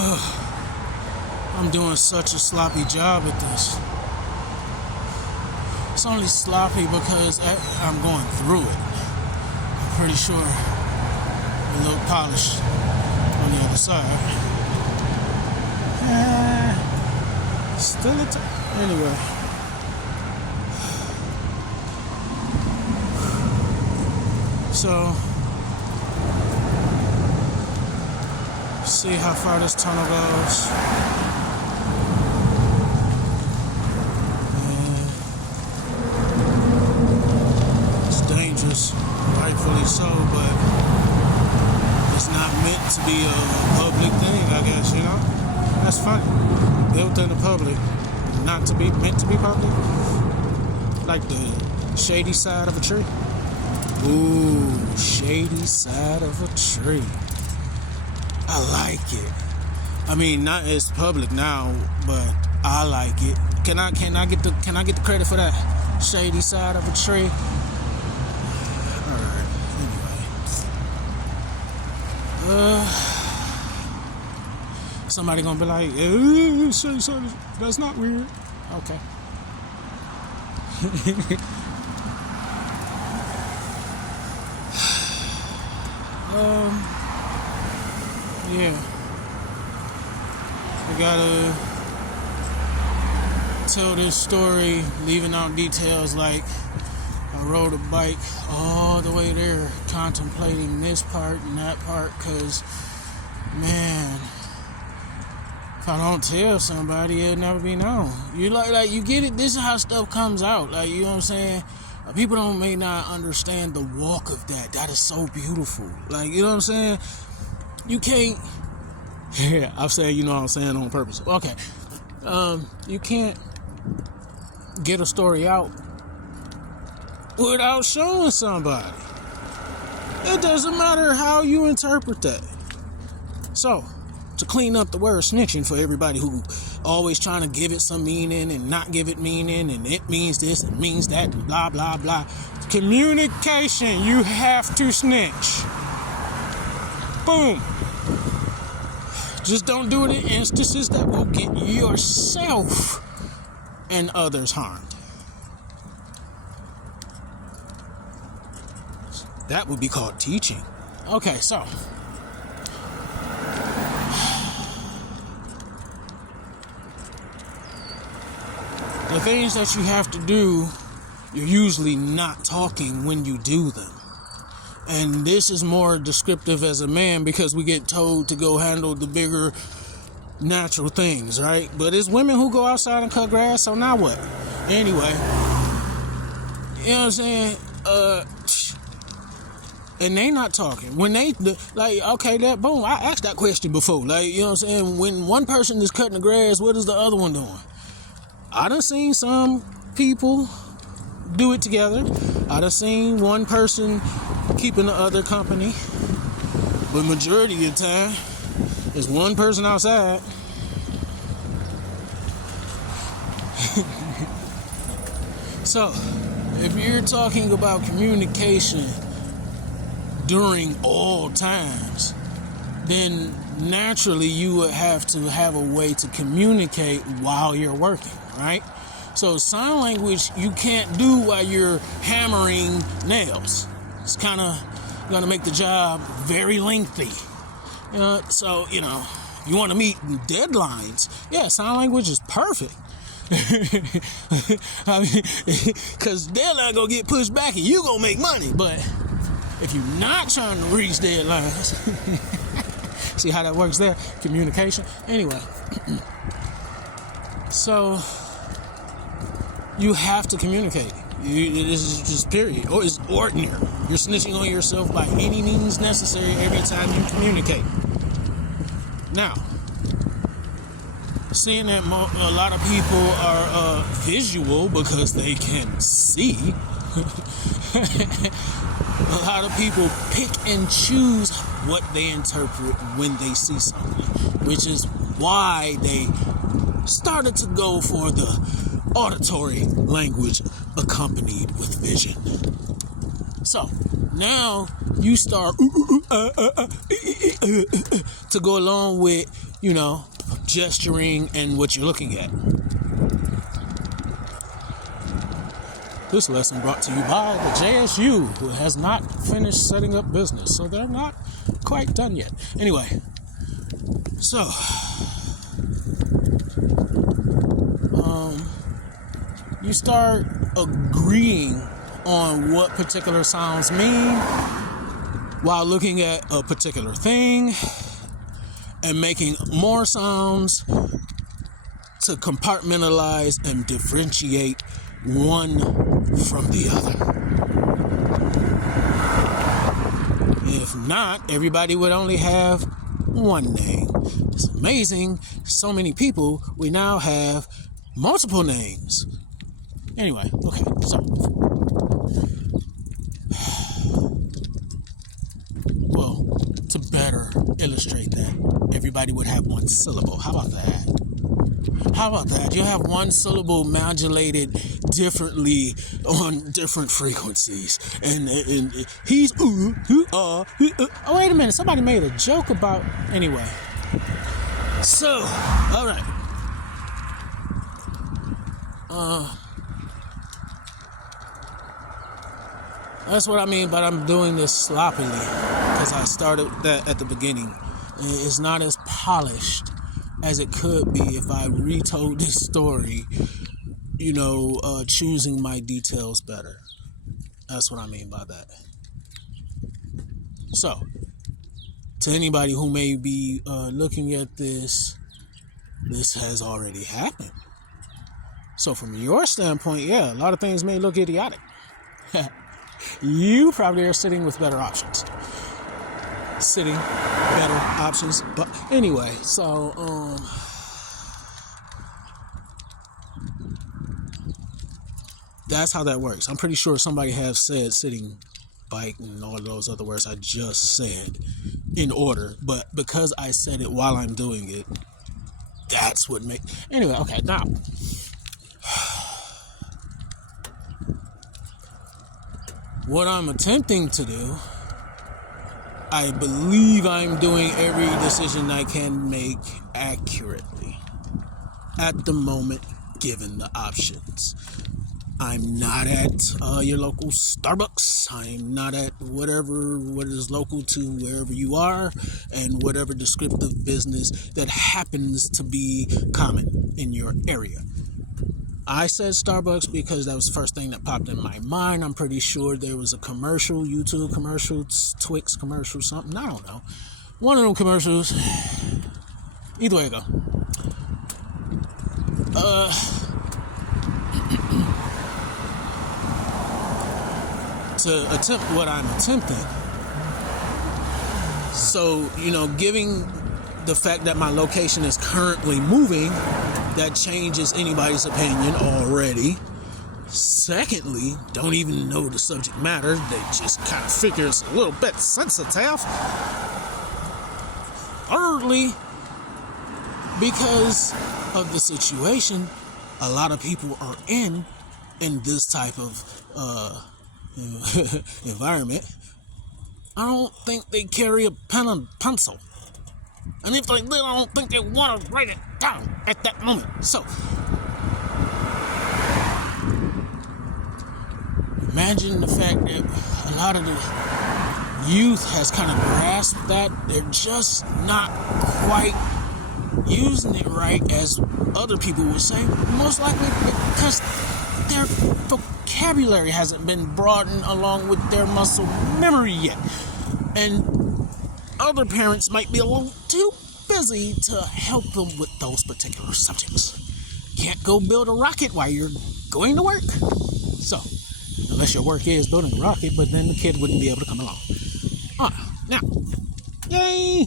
I'm doing such a sloppy job at this. It's only sloppy because I'm going through it. I'm pretty sure it look polished on the other side. Still anyway. So, see how far this tunnel goes. And it's dangerous, rightfully so, but it's not meant to be a public thing, I guess, you know? That's funny. Built in the public, not to be meant to be public. Like the shady side of a tree. Ooh, shady side of a tree. I like it. I mean, not as public now, but I like it. Can I get the credit for that? Shady side of a tree. Alright, anyway. Somebody gonna be like, that's not weird. Okay. Yeah. I gotta tell this story, leaving out details like I rode a bike all the way there, contemplating this part and that part, cause man, if I don't tell somebody, it'll never be known. You like you get it. This is how stuff comes out. Like, you know what I'm saying? People may not understand the walk of that. That is so beautiful. Like, you know what I'm saying? You can't. Yeah, I'm saying, you know what I'm saying on purpose. Okay. You can't get a story out without showing somebody. It doesn't matter how you interpret that. So, to clean up the word snitching for everybody who always trying to give it some meaning and not give it meaning, and it means this, it means that, and blah, blah, blah. Communication, you have to snitch. Boom. Just don't do it in instances that will get yourself and others harmed. That would be called teaching. Okay, so the things that you have to do, you're usually not talking when you do them. And this is more descriptive as a man because we get told to go handle the bigger natural things, right? But it's women who go outside and cut grass, so now what? Anyway, you know what I'm saying? And they not talking. When they, like, okay, that, boom, I asked that question before. Like, you know what I'm saying? When one person is cutting the grass, what is the other one doing? I done seen some people do it together. I done seen one person keeping the other company. But majority of the time, there's one person outside. So, if you're talking about communication during all times, then naturally you would have to have a way to communicate while you're working, right? So sign language you can't do while you're hammering nails. It's kind of going to make the job very lengthy. So, you know, you want to meet deadlines. Yeah, sign language is perfect. I mean, because deadline going to get pushed back and you going to make money. But if you're not trying to reach deadlines, see how that works there? Communication. Anyway, so you have to communicate. This is just period. Or it's ordinary. You're snitching on yourself by any means necessary every time you communicate. Now, seeing that a lot of people are visual because they can see, a lot of people pick and choose what they interpret when they see something, which is why they started to go for the auditory language accompanied with vision. So now you start to go along with gesturing and what you're looking at. This lesson brought to you by the JSU, who has not finished setting up business, so they're not quite done yet. Anyway, so you start agreeing on what particular sounds mean while looking at a particular thing and making more sounds to compartmentalize and differentiate one from the other. If not, everybody would only have one name. It's amazing. So many people, we now have multiple names. Anyway, okay, so well, to better illustrate that, everybody would have one syllable. How about that? You have one syllable modulated differently on different frequencies. And he's oh, wait a minute, somebody made a joke about, anyway. So, all right. That's what I mean, but I'm doing this sloppily because I started that at the beginning. It's not as polished as it could be if I retold this story, choosing my details better. That's what I mean by that. So, to anybody who may be looking at this has already happened. So from your standpoint, yeah, a lot of things may look idiotic. You probably are sitting with better options. But anyway, so that's how that works. I'm pretty sure somebody has said sitting, bike, and all those other words I just said in order, but because I said it while I'm doing it, that's what anyway, okay, now what I'm attempting to do, I believe I'm doing every decision I can make accurately at the moment, given the options. I'm not at your local Starbucks. I'm not at what is local to wherever you are and whatever descriptive business that happens to be common in your area. I said Starbucks because that was the first thing that popped in my mind. I'm pretty sure there was a commercial, YouTube commercial, Twix commercial, something. I don't know. One of them commercials. Either way it go. To attempt what I'm attempting. So, giving the fact that my location is currently moving, that changes anybody's opinion already. Secondly, don't even know the subject matter. They just kind of figure it's a little bit sensitive. Thirdly, because of the situation a lot of people are in this type of environment, I don't think they carry a pen and pencil. And if they did, I don't think they want to write it down at that moment. So, imagine the fact that a lot of the youth has kind of grasped that. They're just not quite using it right, as other people would say. Most likely because their vocabulary hasn't been broadened along with their muscle memory yet. And other parents might be a little too busy to help them with those particular subjects. Can't go build a rocket while you're going to work. So, unless your work is building a rocket, but then the kid wouldn't be able to come along. Now, yay!